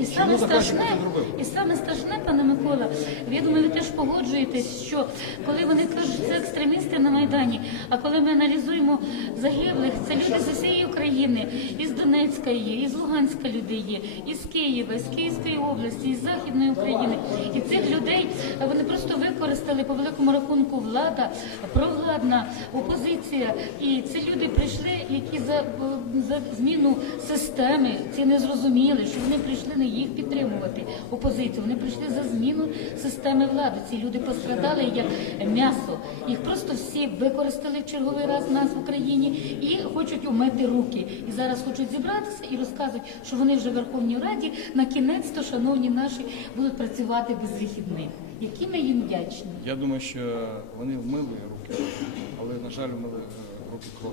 І саме страшне, і саме страшне, пане Микола, я думаю, ви теж погоджуєтесь, що коли вони кажуть, це екстремісти на Майдані, а коли ми аналізуємо загиблих, це люди з усієї України, із Донецька є, із Луганська люди є, із Києва, з Київської області, із Західної України. І цих людей вони просто використали по великому рахунку влада, провладна опозиція. І ці люди прийшли, які за, за зміну системи, ці не зрозуміли, що вони прийшли не їх підтримувати опозицію. Вони прийшли за зміну системи влади. Ці люди пострадали як м'ясо. Їх просто всі використали в черговий раз нас в Україні і хочуть умити руки. І зараз хочуть зібратися і розказують, що вони вже в Верховній Раді на кінець то, шановні наші, будуть працювати без вихідних. Які ми їм вдячні. Я думаю, що вони вмили руки, але, на жаль, вмили е, руки кров.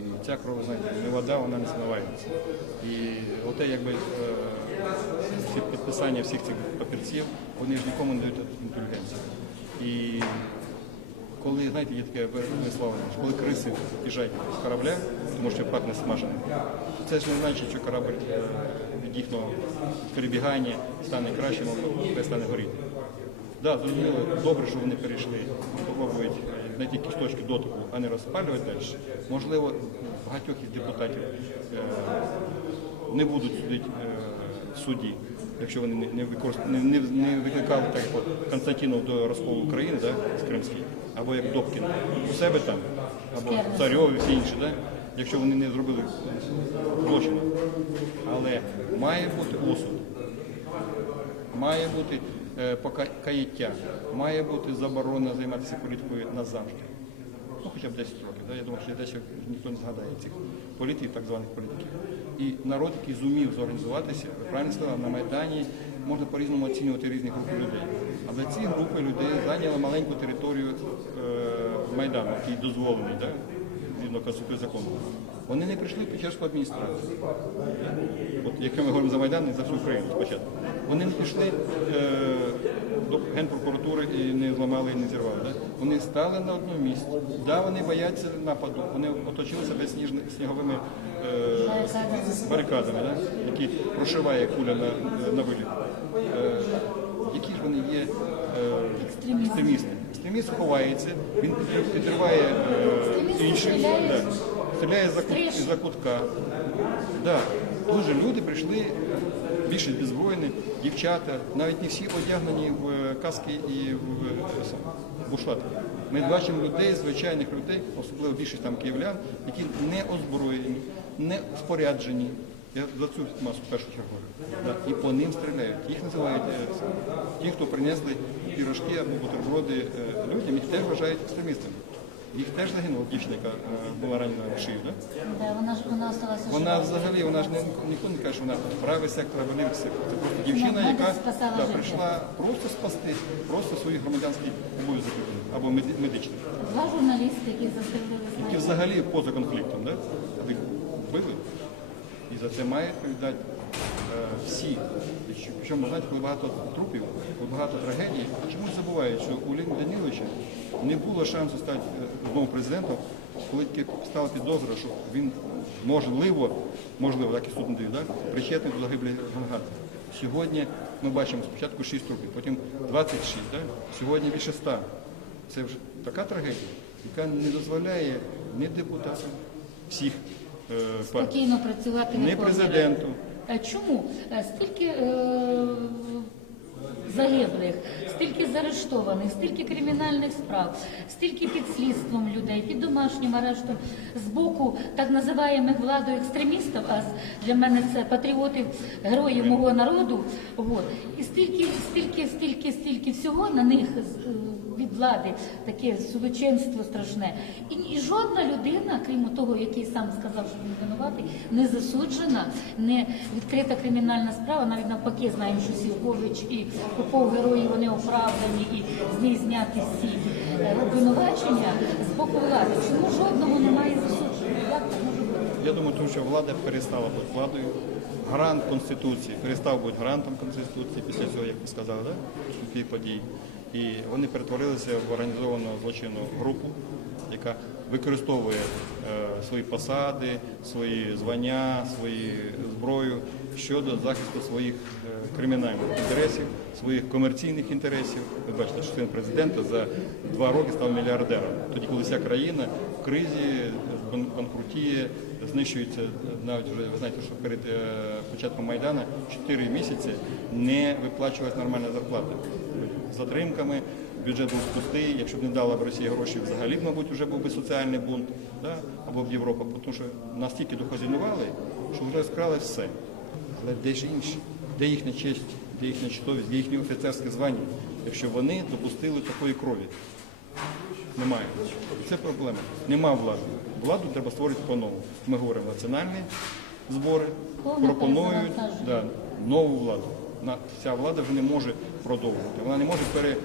І ця кров, знаєте, не вода, вона не змивається. І оте, якби е, підписання всіх цих папірців, вони ж нікому не дають інтелігенцію. І коли, знаєте, є таке висловлення, що коли криси їжджають з корабля, тому що пахне смаженим, це ж не значить, що корабль від їхнього перебігання стане кращим, або стане горіти. Да, зрозуміло, добре, що вони перейшли, спробують знайти якісь точки дотику, а не розпалювати далі. Можливо, багатьох із депутатів е, не будуть судити е, суді, якщо вони не, не, використ- не, не, не викликали так, як от Константинов до розколу України, да, з Кримський, або як Добкін у себе там, або Царьов і всі інші, да, якщо вони не зробили злочину. Але має бути осуд має бути е, пока- каяття, має бути заборона займатися політикою назавжди. Ну, хоча б 10 років. Да? Я думаю, що десь ніхто не згадає цих політиків, так званих політиків. І народ, який зумів зорганізуватися, ви правильно на Майдані можна по-різному оцінювати різні групи людей. Але ці групи людей зайняли маленьку територію е, Майдану, який дозволений, да? згідно Конституції закону. Вони не прийшли під Чешську адміністрацію. От якщо ми говоримо за Майдан і за всю Україну спочатку. Вони не пішли е, до Генпрокуратури і не зламали і не зірвали. Да? Вони стали на одному місці. Да, вони бояться нападу, вони оточили себе сніговими барикадами, да? які прошиває куля на, на виліт. Е, які ж вони є е, Екстремісти. Екстреміст ховається, він підриває е, інших, стріляє да, стріляє за, кут, за кутка. Да. Дуже люди прийшли більше беззбройні, дівчата, навіть не всі одягнені в е, каски і в е, бушлати. Ми бачимо людей, звичайних людей, особливо більшість там київлян, які не озброєні, не споряджені. Я за цю масу в першу чергу говорю. І по ним стріляють. Їх називають е, ті, хто принесли пірожки або бутерброди е, людям, їх теж вважають екстремістами. Їх теж загинула дівчина, яка е, була ранена в шию. Да? Да, вона ж вона осталася Вона взагалі, вона ж не ніхто не каже, що вона правий сектор або лівий сектор. Це просто дівчина, яка да, прийшла просто спасти, просто свої громадянські обов'язки або меди- медичні, Два журналісти, які застрелили які взагалі поза конфліктом, да? Їх вбили. І за це мають відповідати е, всі. Причому, знаєте, коли багато трупів, коли багато трагедій, чомусь забувають, що у Ліни Даніловича не було шансу стати е, знову президентом, коли тільки стала підозра, що він можливо, можливо, так і суд не да? причетний до загиблі Гангадзе. Сьогодні ми бачимо спочатку 6 трупів, потім 26, да? сьогодні більше 100. Це вже така трагедія, яка не дозволяє ні депутатам всіх е, спокійно працювати Верховній президенту. Е, Чому? Е, Стільки е, загиблих, стільки заарештованих, стільки кримінальних справ, стільки під слідством людей, під домашнім арештом з боку так називаємих владою екстремістів, а з- для мене це патріотів, героїв мого народу. От. І стільки, стільки, стільки, стільки всього на них з- е, від влади таке судочинство страшне. І, і жодна людина, крім того, який сам сказав, що він винуватий, не засуджена, не відкрита кримінальна справа. Навіть навпаки, знаємо, що Сівкович і Попов герої вони оправдані і з них зняті всі е, обвинувачення з боку влади. Чому жодного немає засудження? Як так може бути? Я думаю, тому що влада перестала бути владою. Грант Конституції перестав бути грантом Конституції після цього, як ви сказали, да? подій. І вони перетворилися в організовану злочинну групу, яка використовує е, свої посади, свої звання, свої зброю щодо захисту своїх е, кримінальних інтересів, своїх комерційних інтересів. Ви бачите, що син президента за два роки став мільярдером. Тоді, коли вся країна в кризі, банкрутіє, знищується навіть вже ви знаєте, що перед е, початком майдану 4 місяці не виплачувалась нормальна зарплата затримками. Бюджет був пустий, якщо б не дала б Росія гроші, взагалі б, мабуть, вже був би соціальний бунт, да? або б Європа, тому що настільки дохозінували, що вже скрали все. Але де ж інші? Де їхня честь, де їхня чутовість, де їхнє офіцерське звання, якщо вони допустили такої крові? Немає. Це проблема. Нема влади. Владу треба створити по-новому. Ми говоримо національні збори, пропонують да, нову владу. Ця влада вже не може продовжувати. Вона не може пере,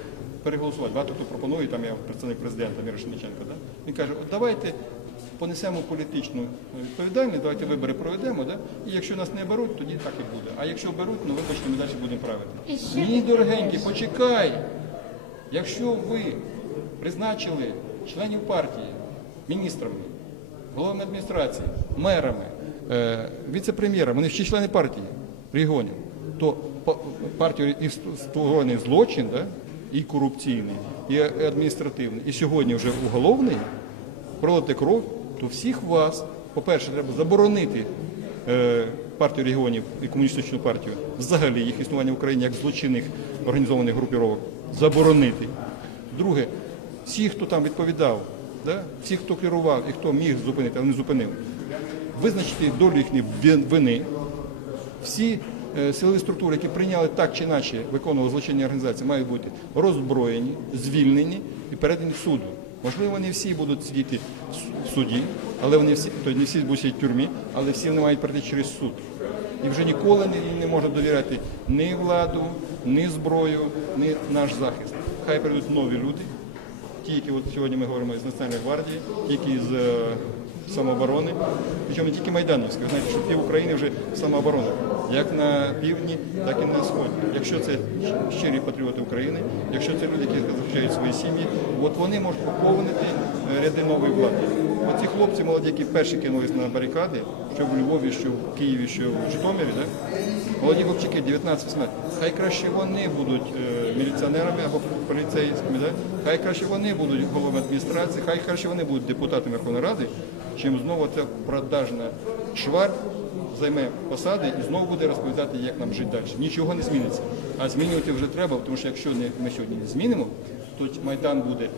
переголосувати. Багато хто пропонує, там я представник президента Мірошниченко, да? він каже, от давайте понесемо політичну відповідальність, давайте вибори проведемо, да? і якщо нас не беруть, тоді так і буде. А якщо беруть, ну вибачте, ми далі будемо правити. Ні, дорогенькі, почекай. Якщо ви призначили членів партії міністрами, головами адміністрації, мерами, е, віце-прем'єрами, вони всі члени партії регіонів, то партію і створений злочин, да, і корупційний, і адміністративний, і сьогодні вже уголовний, пролити кров, то всіх вас, по-перше, треба заборонити е, партію регіонів і комуністичну партію, взагалі їх існування в Україні як злочинних організованих групіровок, заборонити. Друге, всі, хто там відповідав, да, всі, хто керував і хто міг зупинити, але не зупинив, визначити долю їхньої вини, всі силові структури, які прийняли так чи інакше виконували злочинні організації, мають бути роззброєні, звільнені і передані суду. Можливо, не всі будуть сидіти в суді, але вони всі, то не всі будуть сидіти в тюрмі, але всі вони мають пройти через суд. І вже ніколи не, не можна довіряти ні владу, ні зброю, ні наш захист. Хай прийдуть нові люди, ті, які от сьогодні ми говоримо з Національної гвардії, ті, які з е, самооборони, причому не тільки Майдановські. Ви знаєте, що пів України вже самооборона, як на півдні, так і на сході. Якщо це щирі патріоти України, якщо це люди, які захищають свої сім'ї, от вони можуть поповнити е, ряди нової влади. Оці хлопці молоді, які перші кинулись на барикади, що в Львові, що в Києві, що в Житомирі, да? молоді хлопчики 19-18, хай краще вони будуть е, міліціонерами або поліцейськими, да? хай краще вони будуть головами адміністрації, хай краще вони будуть депутатами Верховної Ради, чим знову ця продажна швар займе посади і знову буде розповідати, як нам жити далі. Нічого не зміниться. А змінювати вже треба, тому що якщо ми сьогодні не змінимо, то Майдан буде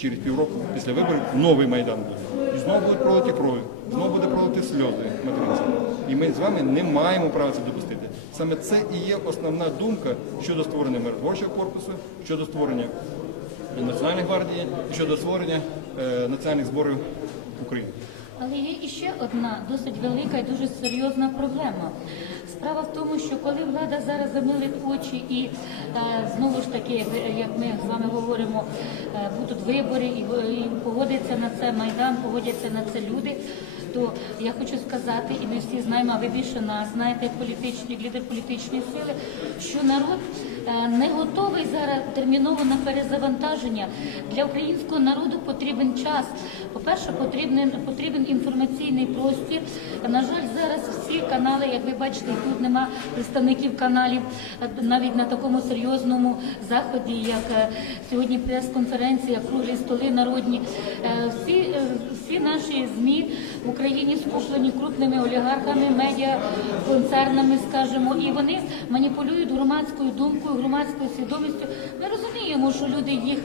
через півроку після виборів новий Майдан буде. І знову будуть пролиті крові, знову буде пролити сльози материнські. І ми з вами не маємо права це допустити. Саме це і є основна думка щодо створення миротворчого корпусу, щодо створення Національної гвардії щодо створення е, національних зборів України. Але є іще одна досить велика і дуже серйозна проблема. Справа в тому, що коли влада зараз замилить очі і е, знову ж таки, як ми з вами говоримо, е, будуть вибори і, і погодиться на це майдан, погодяться на це люди. То я хочу сказати, і ми всі знаємо, а ви більше нас знаєте, політичні лідер політичної сили, що народ не готовий зараз терміново на перезавантаження. Для українського народу потрібен час. По-перше, потрібен, потрібен інформаційний простір. На жаль, зараз всі канали, як ви бачите, тут нема представників каналів навіть на такому серйозному заході, як е, сьогодні прес-конференція, круглі столи народні. Е, Всі, е, всі наші ЗМІ в Україні скуплені крупними олігархами, медіа, концернами, скажімо, і вони маніпулюють громадською думкою, громадською свідомістю. Ми розуміємо, що люди їх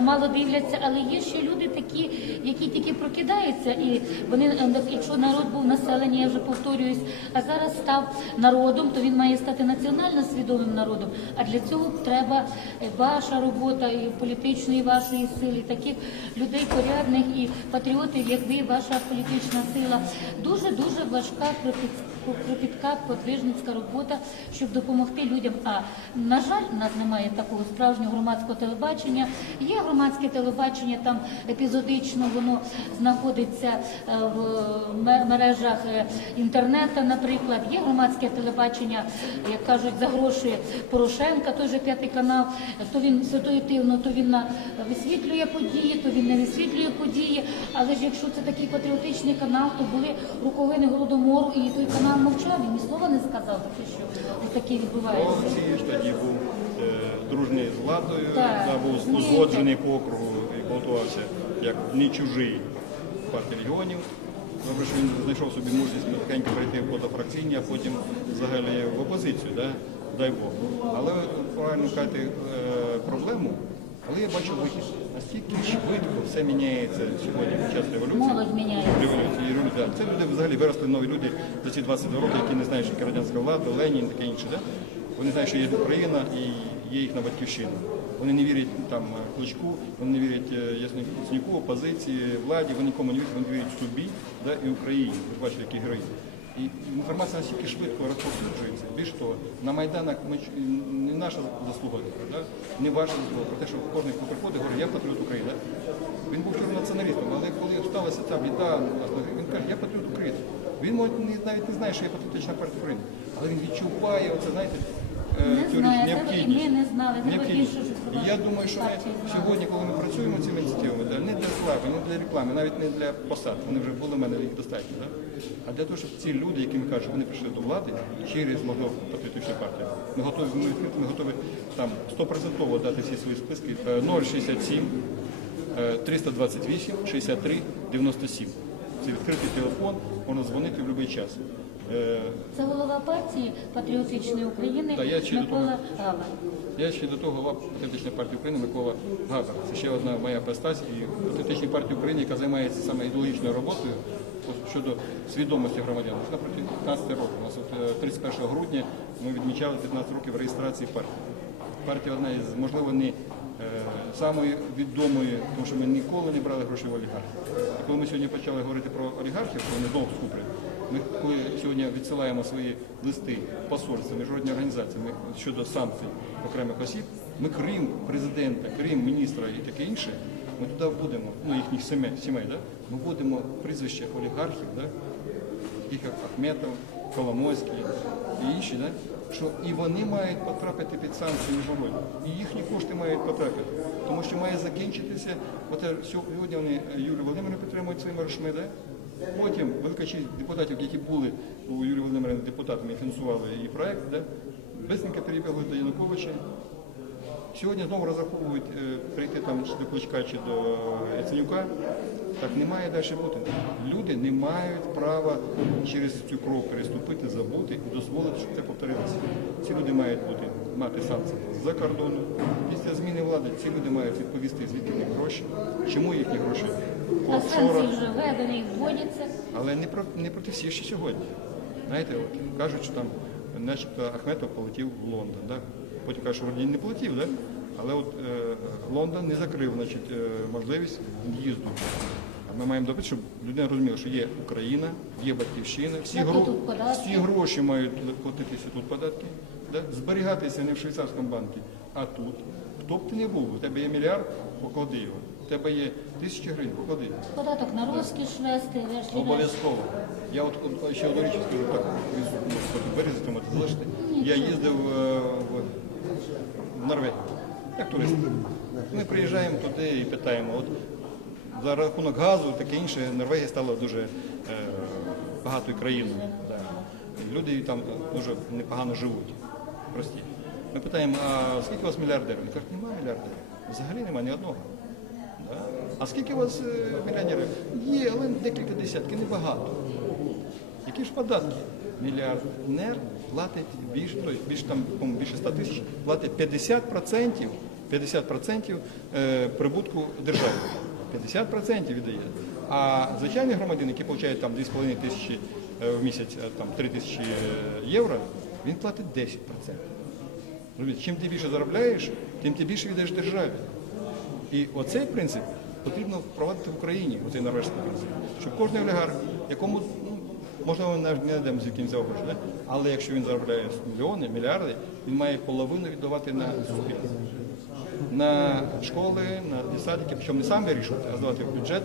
мало дивляться, але є ще люди такі, які тільки прокидаються, і вони, е, якщо народ був населення, я вже повторююсь, а зараз став народом, то він має стати національно свідомим народом. А для цього треба е, ваша робота і політичної вашої сили, таких людей порядних і патріотів, як ви, ваша політична сила. Дуже дуже важка кропіт- кропітка, подвижницька робота, щоб допомогти людям. А на жаль, у нас немає такого справжнього громадського телебачення. Є громадське телебачення, там епізодично воно знаходиться е, в ме- мережах е, інтернету, наприклад. Є громадське телебачення, як кажуть, за гроші Порошенка, той же п'ятий канал. То він ситуативно, то він висвітлює події, то він не висвітлює події. Але ж якщо це такий патріотичний канал, то були роковини голодомору, і той канал мовчав, він ні слова не сказав, таке, що таке відбувається. Олексій тоді був е, дружний з владою, Так. да, був узгоджений по округу і готувався як не чужий партії регіонів. Добре, що він знайшов собі мужність тихенько перейти в позафракційні, а потім взагалі в опозицію, да? дай Бог. Але правильно кажете е, проблему, але я бачу вихід. Настільки швидко все міняється сьогодні під час революції. Молодь міняється. Революції, революції. Це люди взагалі виросли нові люди за ці 22 роки, які не знають, що таке радянська влада, Ленін, таке інше. Да? Вони знають, що є Україна і є їхня батьківщина. Вони не вірять там Кличку, вони не вірять е, опозиції, владі, вони нікому не вірять, вони вірять собі да, і Україні. Ви бачите, які герої. І інформація настільки швидко розповсюджується. Більш того, на Майданах ми не наша заслуга, да? не ваша заслуга, про те, що кожен, хто приходить, говорить, я патріот України. Він був націоналістом, але коли сталася ця біда, він каже, я патріот України. Він навіть не знає, що я патріотична партія України, але він відчуває оце, знаєте, Не треба, і необхідність. ми не знали, Необхідність. я думаю, що ми сьогодні, коли ми працюємо цими ініціативами, да, не для слави, не для реклами, навіть не для посад, вони вже були в мене їх достатньо, да? а для того, щоб ці люди, які ми кажуть, що вони прийшли до влади через можливо патріотичну партію, ми готові, ми, ми готові там 100% дати всі свої списки Е, 067 е, 328 63 97. Це відкритий телефон, можна дзвонити в будь-який час. Е, Це голова партії Патріотичної України Та я ще до того- Микола Я ще до того голова Патріотичної партії України Микола Гагар. Це ще одна моя постать і Патріотичної партії України, яка займається саме ідеологічною роботою щодо свідомості громадян. Вже напроти 15 років. У нас от е, 31 грудня ми відмічали 15 років реєстрації партії. Партія одна із, можливо, не е, самої відомої, тому що ми ніколи не брали грошей в олігархів. І коли ми сьогодні почали говорити про олігархів, що вони знову скуплять, ми сьогодні відсилаємо свої листи посольства, міжнародні організації щодо санкцій окремих осіб, ми крім президента, крім міністра і таке інше, ми туди вводимо, ну їхніх сімей, сімей да? ми вводимо прізвища олігархів, да? таких як Ахметов, Коломойський і інші, да? що і вони мають потрапити під санкції міжнародні, і їхні кошти мають потрапити. Тому що має закінчитися, от сьогодні вони Юлію Володимирівну підтримують своїми грошми, да? Потім велика кількість депутатів, які були у Юлії Володимирівни депутатами і фінансували її проект, да? бистренько перебігли до Януковича, Сьогодні знову розраховують е, прийти там до Кличка чи до Яценюка. Так не має далі бути. Люди не мають права через цю кров переступити, забути і дозволити, щоб це повторилося. Ці люди мають бути мати санкції з-за кордону. Після зміни влади ці люди мають відповісти, звідки в них гроші, чому їхні гроші А офшорах. вже введені, вводяться. Але не про не проти всіх ще сьогодні. Знаєте, от, кажуть, що там начебто Ахметов полетів в Лондон. Да? Потім кажуть, що вроді не полетів, да? але от е, Лондон не закрив значить, е, можливість в'їзду. А Ми маємо добити, щоб людина розуміла, що є Україна, є батьківщина, всі, гро... тут податки. всі гроші мають платитися тут податки, да? Зберігатися не в швейцарському банку, а тут. Хто б ти не був, у тебе є мільярд, поклади його. У тебе є тисячі гривень, поклади. Податок на розкіш вести, врешті. Обов'язково. Я от ще одну річ скажу, так можете залишити. Я їздив е, в, в Норвегію, як турист. Ми приїжджаємо туди і питаємо, от за рахунок газу, таке інше, Норвегія стала дуже е, багатою країною. Люди там дуже непогано живуть, прості. Ми питаємо, а скільки у вас мільярдерів? Вони кажуть, немає мільярдерів. Взагалі немає ні одного. Да? А скільки у вас е, мільйонерів? Є, але декілька десятків, небагато. Які ж податки? Мільярдер платить більше, то есть більше там, більше 100 тисяч, платить 50%, 50% е, прибутку держави. 50% віддає. А звичайний громадян, який отримує там 2,5 тисячі е, в місяць, там 3 тисячі євро, він платить 10%. Розумієте, Чим ти більше заробляєш, тим ти більше віддаєш державі. І оцей принцип потрібно впровадити в Україні, оцей норвежський принцип, щоб кожен олігарх, якому ну, можливо навіть не звідки він взяв гроші, але якщо він заробляє мільйони, мільярди, він має половину віддавати на суспільство. На школи, на дитсадики, причому не сам вирішувати, а здавати в бюджет.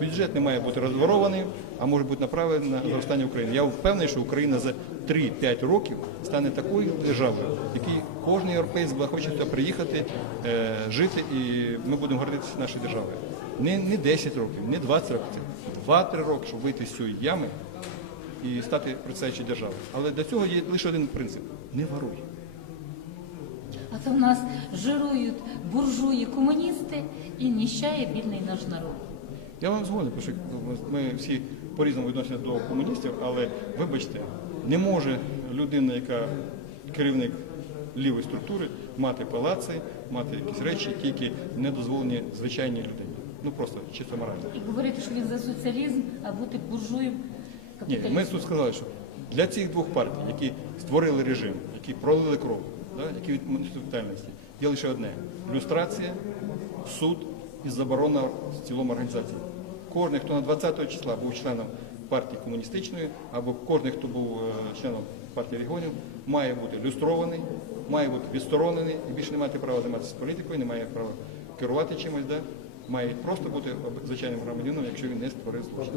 Бюджет не має бути розворований, а може бути направлений на зростання України. Я впевнений, що Україна за 3-5 років стане такою державою, якій кожен європейець захоче туди приїхати, е, жити, і ми будемо гордитися нашою державою. Не, не 10 років, не 20 років, це 2-3 роки, щоб вийти з цієї ями і стати представляючою держави. Але для цього є лише один принцип не воруй. А то в нас жирують буржуї, комуністи і ніщає бідний наш народ. Я вам згоден, тому що ми всі по-різному відносимося до комуністів, але вибачте, не може людина, яка керівник лівої структури, мати палаци, мати якісь речі, які не дозволені звичайній людині. Ну просто чисто морально. І говорити, що він за соціалізм, а бути буржуєм Ні, ми тут сказали, що для цих двох партій, які створили режим, які пролили кров, да, які від відповідальності, є лише одне люстрація, суд і заборона в цілому організації. Кожен, хто на 20 числа був членом партії комуністичної, або кожен, хто був е, членом партії регіонів, має бути люстрований, має бути відсторонений і більше не має права займатися політикою, не має права керувати чимось, да? має просто бути звичайним громадянином, якщо він не створив злочин.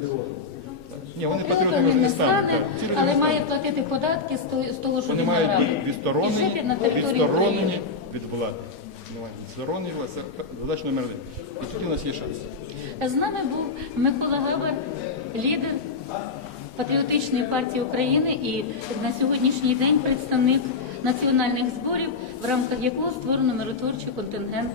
Ні, вони патріотами вже не стануть. але не має платити податки з того, що Вони він мають бути відсторонені, відсторонені від влади. Влади. Це задача номер один. І тоді у нас є шанс. З нами був Микола Гавар, лідер Патріотичної партії України і на сьогоднішній день представник національних зборів, в рамках якого створено миротворчий контингент